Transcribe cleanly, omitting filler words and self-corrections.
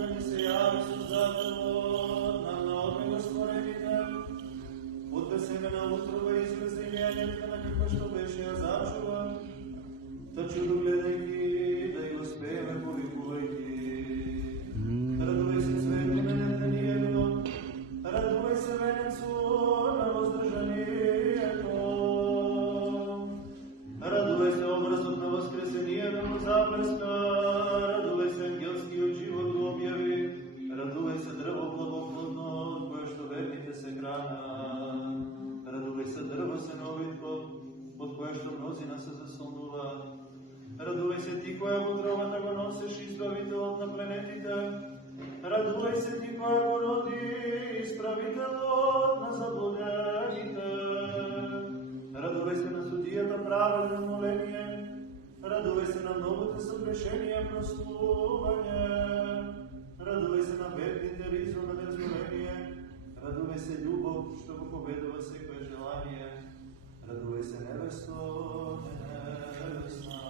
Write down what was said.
да ни се яви Създателот на нови створените, от безсемена утрова и известението на какво що беше я зачува, та чудо гледайки, да и успееме повикувайки. Радувай се, свето мене ниедно, радувай се, венецу на въздържанието. Радувай се, образът на възкресението му заблеска, радувай се, ангелският живот го обяви, радувай се, дърво благоплодно, от кое що верните се храна. Радувай се, дърво сеновитко, от кое що мнозина се засълнува. Радувай се ти, коя в утробата го носиш, избавителът на пленетите. Радувай се ти, коя го роди, изправителът на заблудените. Радувай се на судията праведно моление. Радувай се на многото съгрешения простување. Радувай се на бедните ризо на дразумение. Радувай се любов, що го победува секое желание. Радувай се невесто, невесна.